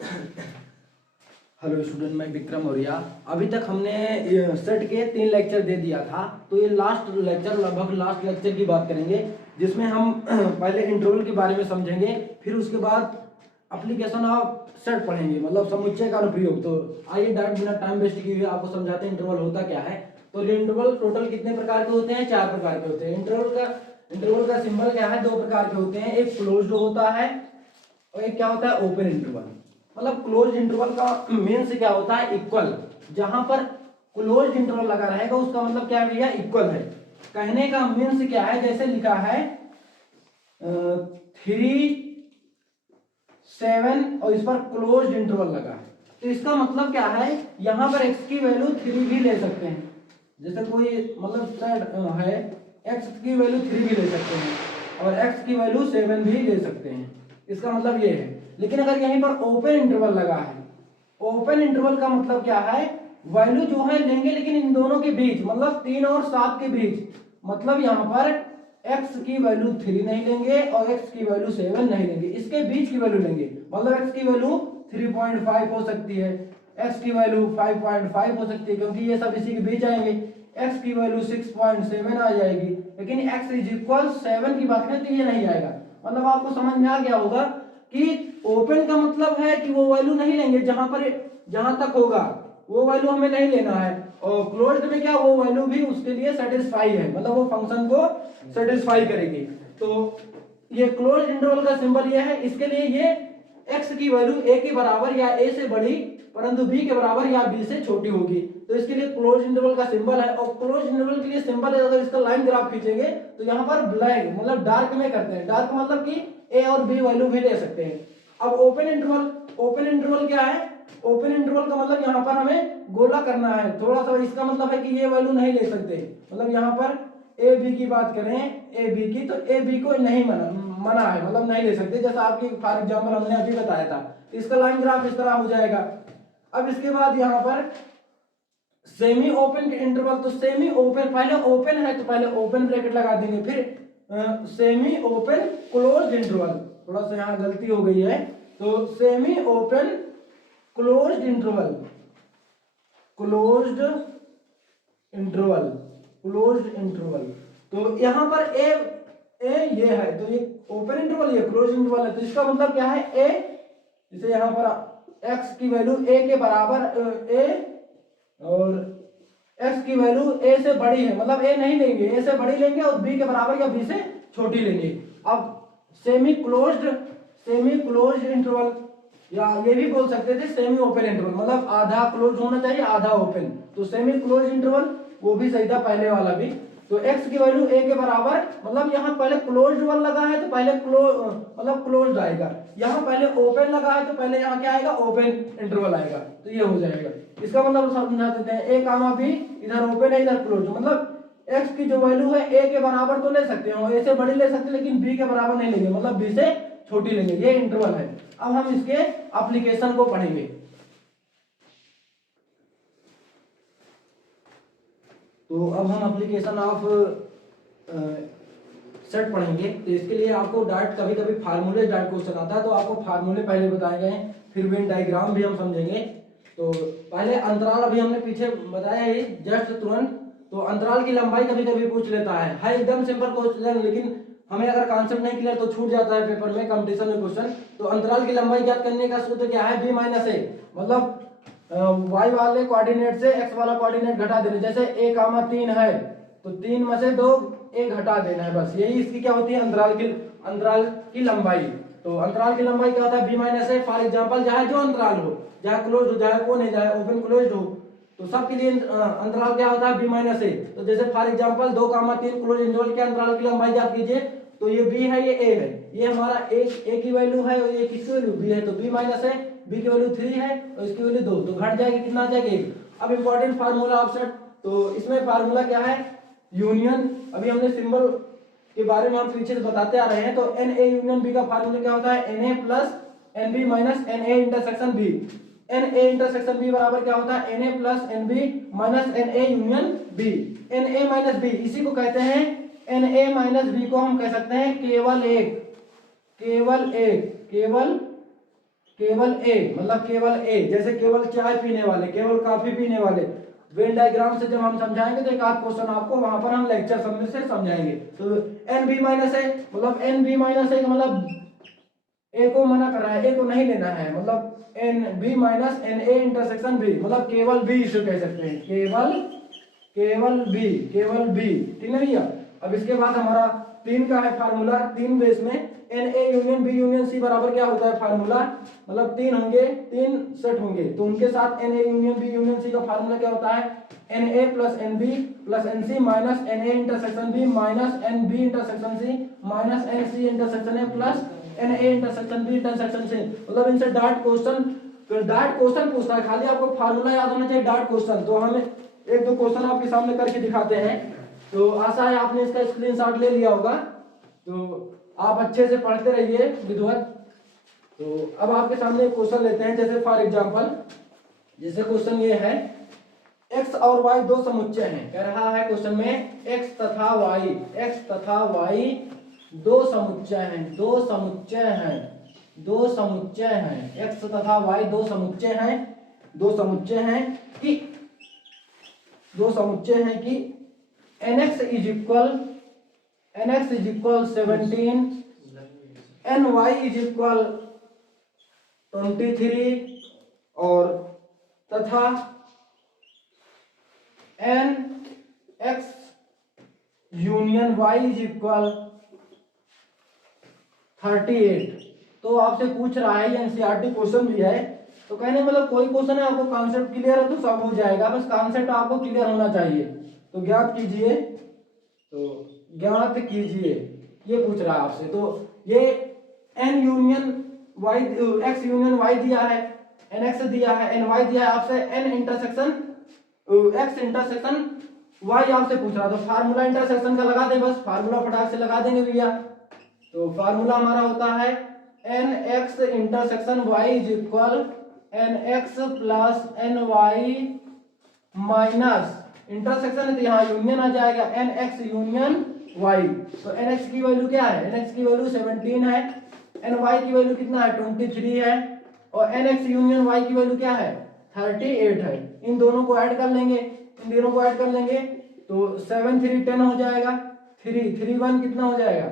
Hello student, मैं विक्रम मौर्या। अभी तक हमने सेट के 3 लेक्चर दे दिया था, तो ये लास्ट लेक्चर, लगभग लास्ट लेक्चर की बात करेंगे, जिसमें हम पहले इंटरवल के बारे में समझेंगे, फिर उसके बाद एप्लीकेशन ऑफ सेट पढ़ेंगे, मतलब समुच्चय का अनुप्रयोग। तो आइए डायरेक्ट बिना टाइम वेस्ट किए हुए आपको समझाते हैं इंटरवल होता क्या है। तो इंटरवल टोटल कितने प्रकार के होते हैं? 4 प्रकार के होते हैं। इंटरवल का सिंबल क्या है? 2 प्रकार के होते हैं, एक क्लोज्ड होता है और एक क्या होता है? Open interval. मतलब क्लोज इंटरवल का मीन्स क्या होता है? इक्वल। जहां पर क्लोज इंटरवल लगा रहेगा उसका मतलब क्या है भैया? इक्वल है। कहने का मीन्स क्या है? जैसे लिखा है 3 7 और इस पर क्लोज इंटरवल लगा है, तो इसका मतलब क्या है? यहां पर x की वैल्यू 3 भी ले सकते हैं। जैसे कोई मतलब सेट है, x की वैल्यू 3 भी ले सकते हैं और x की वैल्यू 7 भी ले सकते हैं। इसका मतलब ये है। लेकिन अगर यहीं पर ओपन इंटरवल लगा है, ओपन इंटरवल का मतलब क्या है? वैल्यू जो है लेंगे, लेकिन इन दोनों के बीच, मतलब 3 और 7 के बीच, मतलब यहाँ पर x की वैल्यू 3 नहीं लेंगे और x की वैल्यू 7 नहीं लेंगे, इसके बीच की वैल्यू लेंगे। मतलब x की वैल्यू 3.5 हो सकती है, x की वैल्यू 5.5 हो सकती है, क्योंकि ये सब इसी के बीच आएंगे। x की वैल्यू 6.7 आ जाएगी, लेकिन x इज इक्वल 7 की बात करें तो ये नहीं आएगा। मतलब आपको समझ में आ गया होगा कि ओपन का मतलब है कि वो वैल्यू नहीं लेंगे, जहां तक होगा वो वैल्यू हमें नहीं लेना है। और क्लोज्ड में क्या, वो वैल्यू भी उसके लिए सेटिस्फाई है, मतलब वो फंक्शन को सेटिस्फाई करेगी। तो ये क्लोज्ड इंटरवल का सिंबल ये है। इसके लिए ये x की वैल्यू a के बराबर या a से बड़ी परंतु b के बराबर या b से छोटी होगी, तो इसके लिए क्लोज इंटरवल का सिंबल है। और क्लोज इंटरवल के लिए सिंबल है, अगर इसका लाइन ग्राफ खींचेंगे तो यहाँ पर ब्लैक मतलब डार्क में करते हैं। डार्क मतलब कि a और b वैल्यू भी ले सकते हैं। अब ओपन इंटरवल क्या है? ओपन इंटरवल का मतलब यहाँ पर हमें गोला करना है थोड़ा सा। इसका मतलब है कि ये वैल्यू नहीं ले सकते। मतलब यहाँ पर ए बी की बात करें, ए बी की, तो ए बी को नहीं मना है, मतलब नहीं ले सकते। जैसा आपकी फॉर एग्जांपल हमने अभी बताया था, तो इसका लाइन ग्राफ इस तरह हो जाएगा। अब इसके बाद यहाँ पर सेमी ओपन इंटरवल, तो सेमी ओपन, पहले ओपन है तो पहले ओपन ब्रैकेट लगा देंगे, फिर सेमी ओपन क्लोज्ड इंटरवल। थोड़ा सा यहाँ गलती हो गई है, तो semi open closed interval, closed interval, closed interval. तो यहाँ पर ए ये है, तो ये ओपन इंटरवल, ये क्लोज इंटरवल है। तो इसका मतलब क्या है? ए, जैसे यहाँ पर x की वैल्यू a के बराबर a और x की वैल्यू a से बड़ी है, मतलब a नहीं लेंगे, a से बड़ी लेंगे और b के बराबर या b से छोटी लेंगे। अब सेमी क्लोज्ड इंटरवल, या ये भी बोल सकते थे सेमी ओपन इंटरवल, मतलब आधा क्लोज होना चाहिए आधा ओपन, तो सेमी क्लोज इंटरवल वो भी सही था पहले वाला भी। तो x की वैल्यू a के बराबर, मतलब यहाँ पहले क्लोज्ड वन लगा है तो पहले मतलब क्लोज्ड आएगा, यहाँ पहले ओपन लगा है तो पहले यहाँ क्या आएगा? ओपन इंटरवल आएगा, तो ये हो जाएगा। इसका मतलब समझा देते हैं, a कामा b, इधर ओपन है इधर क्लोज्ड, मतलब x की जो वैल्यू है a के बराबर तो ले सकते हो, a से बड़ी ले सकते हैं, लेकिन b के बराबर नहीं लेंगे, मतलब b से छोटी लेंगे। ये इंटरवल है। अब हम इसके एप्लीकेशन को पढ़ेंगे। तो अब हम एप्लीकेशन ऑफ सेट पढ़ेंगे। तो इसके लिए आपको डायरेक्ट कभी कभी फार्मूले डायरेक्ट क्वेश्चन आता है, तो आपको फार्मूले पहले बताए गए हैं, फिर वेन डायग्राम भी हम समझेंगे। तो पहले अंतराल अभी हमने पीछे बताया है जस्ट तुरंत। तो अंतराल की लंबाई कभी कभी पूछ लेता है एकदम सिंपल क्वेश्चन, लेकिन हमें अगर कॉन्सेप्ट नहीं क्लियर तो छूट जाता है पेपर में, कंपटीशन में क्वेश्चन। तो अंतराल की लंबाई ज्ञात करने का सूत्र क्या है? b माइनस ए, मतलब y वाले कोऑर्डिनेट से x वाला कोऑर्डिनेट घटा देना। जैसे a कामा 3 है तो 3 में से 2 a घटा देना है, बस यही इसकी क्या होती है? अंतराल की लंबाई। तो अंतराल की लंबाई क्या होता है? b minus A. For example चाहे जो अंतराल हो, चाहे क्लोज हो, चाहे ओपन है, चाहे ओपन क्लोज्ड हो, तो सबके लिए अंतराल क्या होता है? b minus a. तो जैसे for example 2 comma 3 close interval के अंतराल की लंबाई ज्ञात कीजिए, तो ये b है, ये a है, ये हमारा a की वैल्यू है और ये किसकी वैल्यू? b है, तो b माइनस है, b की वैल्यू 3 है और इसकी वैल्यू 2, तो घट जाएगी, कितना आ जाएगा? 1। अब इंपॉर्टेंट फार्मूला ऑफ सेट, तो इसमें फार्मूला क्या है? यूनियन। अभी हमने सिंबल के बारे में हम पीछे से बताते आ रहे हैं। तो na यूनियन b का फार्मूला क्या होता है? na plus nb minus na intersection b। na intersection b बराबर क्या होता है? na plus nb minus na union b। na minus b इसी को कहते हैं, na माइनस b को हम कह सकते हैं केवल एक केवल ए, मतलब केवल ए, जैसे केवल चाय पीने वाले, केवल कॉफी पीने वाले, वेन डायग्राम से जब हम समझाएंगे तो एक आध क्वेश्चन आपको वहां पर हम लेक्चर समझ से समझाएंगे। तो एन बी माइनस ए, मतलब एन बी माइनस ए मतलब ए को मना कर रहा है, ए को नहीं लेना है, मतलब n B minus n A intersection B, मतलब केवल बी इसे कह सकते हैं, केवल बी, ठीक है भैया। अब इसके बाद हमारा 3 का है फार्मूला, 3 बेस में n A union B union C बराबर क्या होता है फार्मूला, मतलब 3 होंगे, 3 सेट होंगे, तो उनके साथ n A union B union C का फार्मूला क्या होता है, n A plus n B plus n C minus n A intersection B minus n B intersection C minus n C intersection A plus n A intersection B intersection C. मतलब इनसे direct question पूछता है, खाली आपको formula याद होना चाहिए, direct question. तो हम एक दो क्वेश्चन आपके सामने करके दिखाते हैं, तो आशा है आपने इसका स्क्रीनशॉट ले लिया होगा, तो आप अच्छे से पढ़ते रहिए विद्वत। तो अब आपके सामने एक क्वेश्चन लेते हैं, जैसे फॉर एग्जांपल, जैसे क्वेश्चन ये है, x और y दो समुच्चय हैं, कह रहा है क्वेश्चन में x तथा y दो समुच्चय हैं, x तथा y दो समुच्चय हैं कि nx is equal 17, ny is equal 23 और तथा nx union y is equal 38। तो आपसे पूछ रहा है, ये एनसीईआरटी क्वेश्चन भी है, तो कहने मतलब कोई क्वेश्चन है आपको कॉन्सेप्ट क्लियर है तो सब हो जाएगा, बस कॉन्सेप्ट आपको क्लियर होना चाहिए। तो ज्ञात कीजिए, ये पूछ रहा है आपसे। तो ये n union y, x union y दिया है, nx दिया है, ny दिया है, आपसे n intersection x intersection y आपसे पूछ रहा है। तो फार्मूला इंटरसेक्शन का लगा दें, बस फार्मूला फटाक से लगा देंगे भैया। तो फार्मूला हमारा होता है nx intersection y is equal nx plus ny minus intersection है तो यहाँ यूनियन आ जाएगा nx यूनियन y। तो nx की वैल्यू क्या है, nx की वैल्यू 17 है, ny की वैल्यू कितना है 23 है, और nx यूनियन y की वैल्यू क्या है 38 है। इन दोनों को ऐड कर लेंगे, तो 7 3 10 हो जाएगा, 3 3 1 कितना हो जाएगा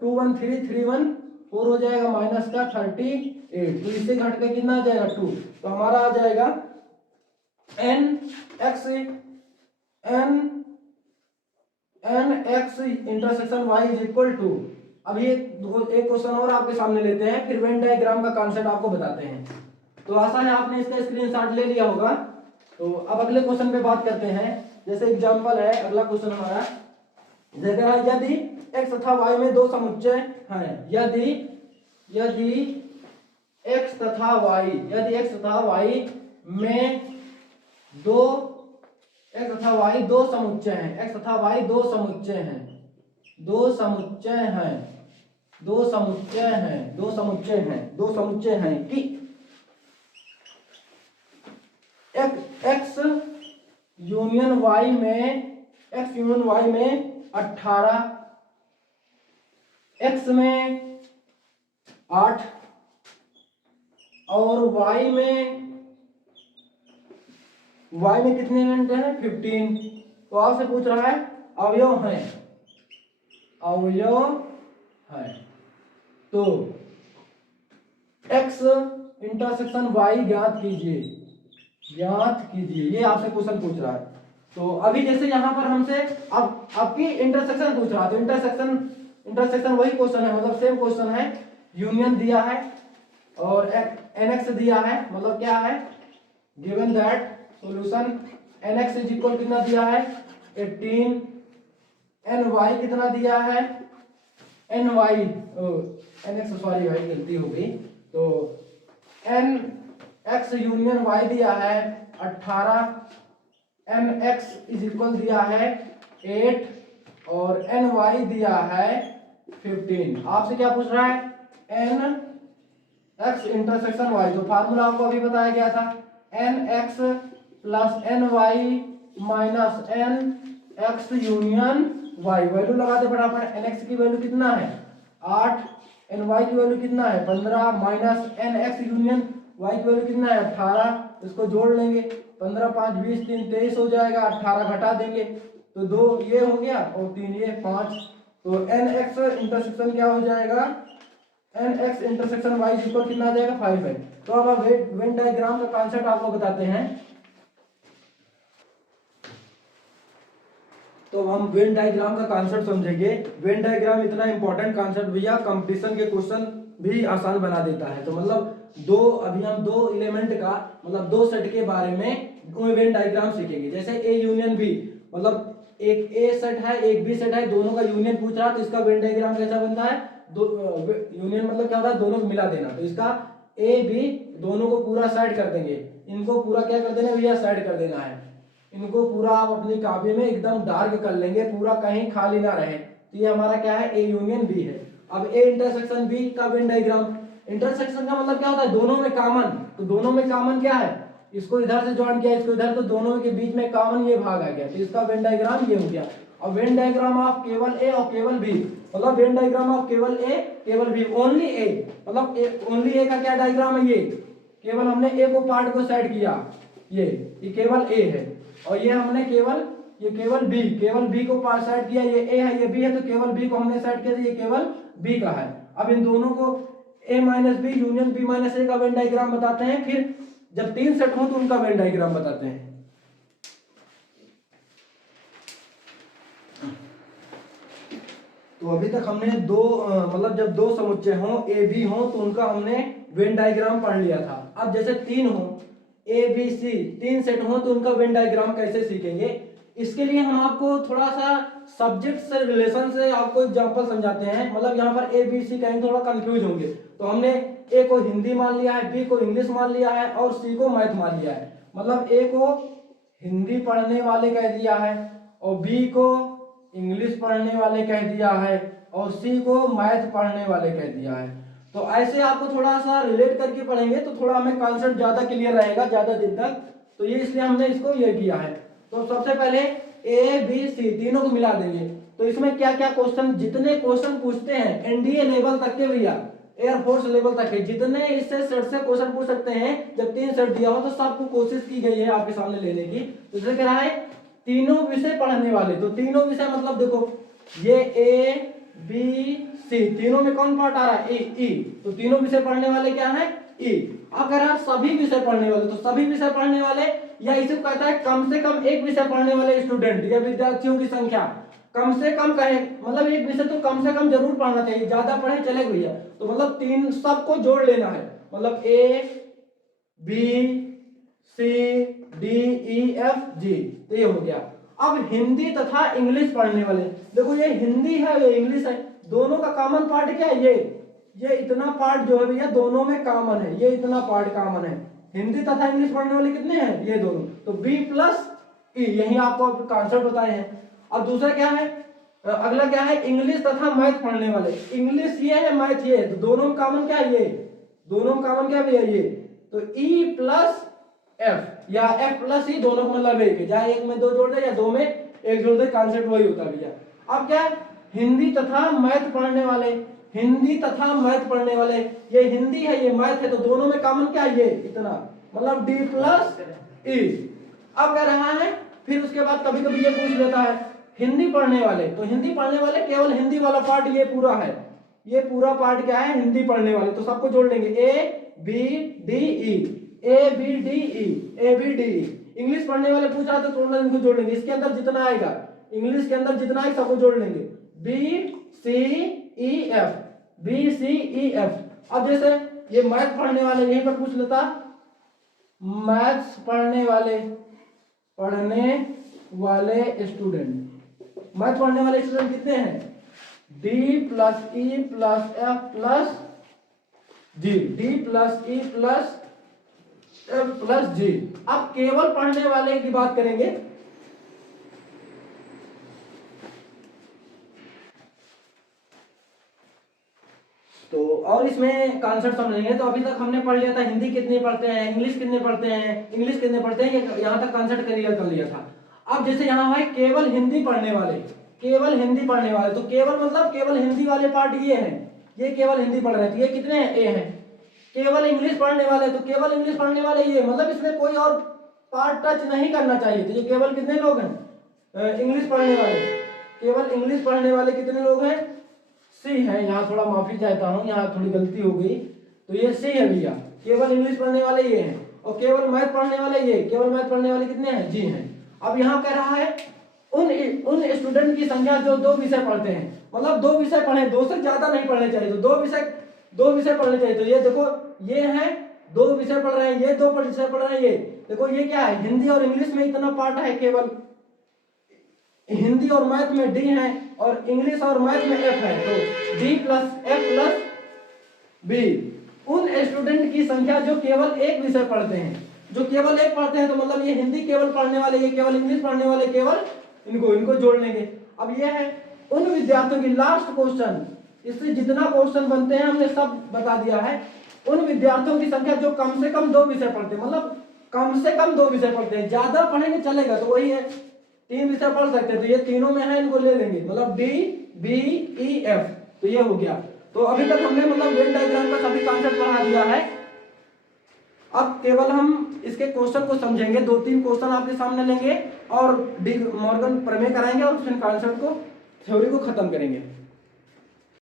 2 1 3 3 1 4 हो जाएगा, माइनस का 38, तो इससे घट के कितना आ जाएगा 2। तो हमारा आ जाएगा nx intersection y is equal to. अब ये एक क्वेश्चन और आपके सामने लेते हैं, फिर वेन डायग्राम का कॉन्सेप्ट आपको बताते हैं। तो आशा है आपने इसका स्क्रीनशॉट ले लिया होगा। तो अब अगले क्वेश्चन पे बात करते हैं, जैसे एग्जांपल है अगला क्वेश्चन हमारा, यदि x तथा y में दो समुच्चय हैं, यदि x तथा y में दो समुच्चय हैं कि x यूनियन y में 18, x में 8 और y में कितने एलिमेंट हैं 15। तो आपसे पूछ रहा है अवयव है, तो x इंटरसेक्शन y ज्ञात कीजिए, ये आपसे क्वेश्चन पूछ रहा है। तो अभी जैसे यहाँ पर हमसे अब आपकी इंटरसेक्शन पूछ रहा है, तो इंटरसेक्शन वही क्वेश्चन है, मतलब सेम क्वेश्चन है, यूनियन दिया है और nx दिया है, मतलब क्या है given that solution nx is equal कितना दिया है 18, ny कितना दिया है nx सॉरी भाई गलती हो गई, तो nx यूनियन y दिया है 18, nx इज इक्वल दिया है 8 और ny दिया है 15। आपसे क्या पूछ रहा है nx इंटरसेक्शन y, तो फार्मूला आपको अभी बताया गया था nx plus ny minus nx union y। Value लगा दे फटाफट, nx की वैल्यू कितना है 8, एन वाई की वैल्यू कितना है 15 minus n x union y की वैल्यू कितना है 18, इसको जोड़ लेंगे 15 5 20 3 23 हो जाएगा, 18 घटा देंगे तो 2 ये हो गया और 3 ये 5, तो एन एक्स इंटरसेक्शन क्या हो जाएगा, n x intersection y equal कितना आ जाएगा 5 है। तो अब आप वेन डायग्राम का कॉन्सेप्ट आपको बताते हैं। तो हम वेन डायग्राम का कॉन्सेप्ट समझेंगे। वेन डायग्राम इतना इंपॉर्टेंट कॉन्सेप्ट भैया कंपटीशन के क्वेश्चन भी आसान बना देता है। तो मतलब अभी हम दो एलिमेंट का मतलब दो सेट के बारे में वेन डायग्राम सीखेंगे। जैसे ए यूनियन बी, मतलब एक ए सेट है एक बी सेट है, दोनों का यूनियन पूछ रहा है तो इसका वेन डायग्राम कैसा बनता है, दो यूनियन मतलब क्या होता है दोनों को मिला देना। तो इसका ए बी दोनों को पूरा साइड कर देंगे, इनको पूरा क्या कर देना भैया साइड कर देना है, इनको पूरा आप अपनी कॉपी में एकदम डार्क कर लेंगे, पूरा कहीं खाली ना रहे। तो ये हमारा क्या है ए यूनियन बी है। अब ए इंटरसेक्शन बी का वेन डायग्राम, इंटरसेक्शन का मतलब क्या होता है दोनों में कॉमन, तो दोनों में कॉमन क्या है, इसको इधर से ज्वाइन किया इसको इधर, तो दोनों के बीच में कॉमन ये भाग आ गया, तो इसका वेन डायग्राम ये हो गया। अब वेन डायग्राम ऑफ केवल ए और केवल बी, मतलब वेन डायग्राम ऑफ केवल ए केवल बी, ओनली ए, मतलब ओनली ए का क्या डायग्राम है, ये केवल हमने ए को पार्ट को साइड किया, ये केवल ए है, और ये हमने केवल बी को पार्ट साइड किया, ये ए है ये बी है, तो केवल बी को हमने साइड किया, ये केवल बी का है। अब इन दोनों को A minus B union B minus A का वेन डायग्राम बताते हैं, फिर जब तीन सेट हो तो उनका वेन डायग्राम बताते हैं। तो अभी तक हमने दो मतलब जब दो समुच्चय हो ए बी हो तो उनका हमने वेन डायग्राम पढ़ लिया था। अब जैसे तीन हो ए बी सी तीन सेट हो तो उनका वेन डायग्राम कैसे सीखेंगे, इसके लिए हम आपको थोड़ा सा सब्जेक्ट से रिलेशन से आपको एग्जांपल समझाते हैं। मतलब यहाँ पर ए बी सी कहीं थोड़ा कंफ्यूज होंगे, तो हमने ए को हिंदी मान लिया है, बी को इंग्लिश मान लिया है और सी को मैथ मान लिया है। मतलब ए को हिंदी पढ़ने वाले कह दिया है और बी को इंग्लिश पढ़ने वाले कह दिया है और सी को मैथ पढ़ने वाले कह दिया है। तो ऐसे आपको थोड़ा सा रिलेट करके पढ़ेंगे तो थोड़ा हमें कॉन्सेप्ट ज्यादा क्लियर रहेगा ज्यादा दिन तक, तो ये इसलिए हमने इसको ये किया है। तो सबसे पहले ए बी सी तीनों को मिला देंगे, तो इसमें क्या क्या क्वेश्चन, जितने क्वेश्चन पूछते हैं एनडीए लेवल तक के भैया, एयरफोर्स लेवल तक के जितने इससे सेट से क्वेश्चन पूछ सकते हैं, जब तीन सेट दिया हो तो सबको कोशिश की गई है आपके सामने लेने की। तो इसलिए कह रहा है तीनों विषय पढ़ने वाले, तो तीनों विषय मतलब देखो ये ए बी सी तीनों में कौन पार्ट आ रहा है ई, तो तीनों विषय पढ़ने वाले क्या है ई। अगर सभी विषय पढ़ने वाले तो सभी विषय पढ़ने वाले, या इसे कहता है कम से कम एक विषय पढ़ने वाले स्टूडेंट या विद्यार्थियों की संख्या कम से कम कहे, मतलब एक विषय तो कम से कम जरूर पढ़ना चाहिए, ज्यादा पढ़े चलेगा भैया। तो मतलब तीन सबको जोड़ लेना है, मतलब A B C D E F G, तो ये हो गया। अब हिंदी तथा इंग्लिश पढ़ने वाले, देखो ये हिंदी है ये इंग्लिश है, दोनों का कॉमन पार्ट क्या है, ये इतना पार्ट जो है भैया दोनों में कॉमन है, ये इतना पार्ट कॉमन है। हिंदी तथा इंग्लिश पढ़ने वाले कितने हैं, ये दोनों, तो बी प्लस ई, यही आपको कॉन्सेप्ट बताए हैं। अब दूसरा क्या है, अगला क्या है, इंग्लिश तथा मैथ पढ़ने वाले, इंग्लिश ये है मैथ ये है, तो दोनों में कॉमन क्या है, ये दोनों में कॉमन क्या भैया ये, तो ई प्लस एफ या एफ प्लस ई दोनों को मतलब एक है, चाहे एक में दो जोड़ दे या दो में एक जोड़ दे, कॉन्सेप्ट वही होता है भैया। अब क्या है, हिंदी तथा मैथ पढ़ने वाले, हिंदी तथा मैथ पढ़ने वाले, ये हिंदी है ये मैथ है, तो दोनों में कॉमन क्या है ये इतना, मतलब डी प्लस ई। अब कह रहा है फिर उसके बाद कभी कभी ये पूछ लेता है हिंदी पढ़ने वाले, तो हिंदी पढ़ने वाले केवल हिंदी वाला पार्ट ये पूरा है, ये पूरा पार्ट क्या है हिंदी पढ़ने वाले, तो सबको जोड़ लेंगे A B D E, A B D E, A B D E. English पढ़ने वाले पूछ रहा तो थोड़ा इनको जोड़ लेंगे, इसके अंदर जितना आएगा इंग्लिश के अंदर जितना आएगा सबको जोड़ लेंगे, B C E F, B C E F. अब जैसे ये मैथ पढ़ने वाले यहीं पर पूछ लेता, मैथ्स पढ़ने वाले स्टूडेंट, मैथ पढ़ने वाले स्टूडेंट कितने हैं, D plus E plus F plus G, D plus E plus F plus G. अब केवल पढ़ने वाले की बात करेंगे, तो और इसमें कॉन्सेप्ट समझेंगे। तो अभी तक हमने पढ़ लिया था हिंदी कितने पढ़ते हैं, इंग्लिश कितने पढ़ते हैं, इंग्लिश कितने पढ़ते हैं, ये यहाँ तक कॉन्सेप्ट क्लियर कर लिया था। अब जैसे यहाँ है केवल हिंदी पढ़ने वाले, केवल हिंदी पढ़ने वाले, तो केवल मतलब केवल हिंदी वाले पार्ट ये हैं, ये केवल हिंदी पढ़ रहे हैं, तो ये कितने हैं, ए हैं। केवल इंग्लिश पढ़ने वाले, तो केवल इंग्लिश पढ़ने वाले ये, मतलब इसमें कोई और पार्ट टच नहीं करना चाहिए। तो ये केवल कितने लोग हैं, इंग्लिश पढ़ने वाले, केवल इंग्लिश पढ़ने वाले कितने लोग हैं, सी है। यहाँ थोड़ा माफी चाहता हूँ, यहाँ थोड़ी गलती हो गई, तो ये सी है भैया, केवल इंग्लिश पढ़ने वाले ये हैं। और केवल मैथ पढ़ने वाले ये, केवल मैथ पढ़ने वाले कितने हैं, जी हैं। अब यहाँ कह रहा है उन स्टूडेंट की संख्या जो 2 विषय पढ़ते हैं, मतलब 2 विषय पढ़े, 2 से ज्यादा नहीं पढ़ने चाहिए, तो 2 विषय पढ़ने चाहिए। तो ये देखो, ये हैं 2 विषय पढ़ रहे हैं, ये 2 विषय पढ़ रहे हैं, ये देखो ये क्या है, हिंदी और इंग्लिश में इतना पार्ट है, केवल हिंदी और मैथ में डी है और इंग्लिश और मैथ में एफ है, तो D plus F plus B. उन स्टूडेंट की संख्या जो केवल एक विषय पढ़ते हैं, जो केवल एक पढ़ते हैं, तो मतलब ये हिंदी केवल पढ़ने वाले, ये केवल इंग्लिश पढ़ने वाले, केवल इनको जोड़ लेंगे। अब ये है उन विद्यार्थियों की, लास्ट क्वेश्चन, इससे जितना क्वेश्चन बनते हैं हमने सब बता दिया है। उन विद्यार्थियों की संख्या जो कम से कम 2 विषय पढ़ते हैं, मतलब कम से कम 2 विषय पढ़ते हैं, ज्यादा पढ़ेंगे चलेगा, तो वही है 3 विषय पढ़ सकते हैं, तो ये तीनों में है, इनको ले लेंगे, मतलब डी बी ई एफ, तो ये हो गया। तो अभी तक हमने मतलब वेन डायग्राम का सभी कॉन्सेप्ट पढ़ा दिया है। अब केवल हम इसके क्वेश्चन को समझेंगे, 2-3 क्वेश्चन आपके सामने लेंगे और डी मॉर्गन प्रमेय कराएंगे और फिर कॉन्सेप्ट को, थ्योरी को खत्म करेंगे।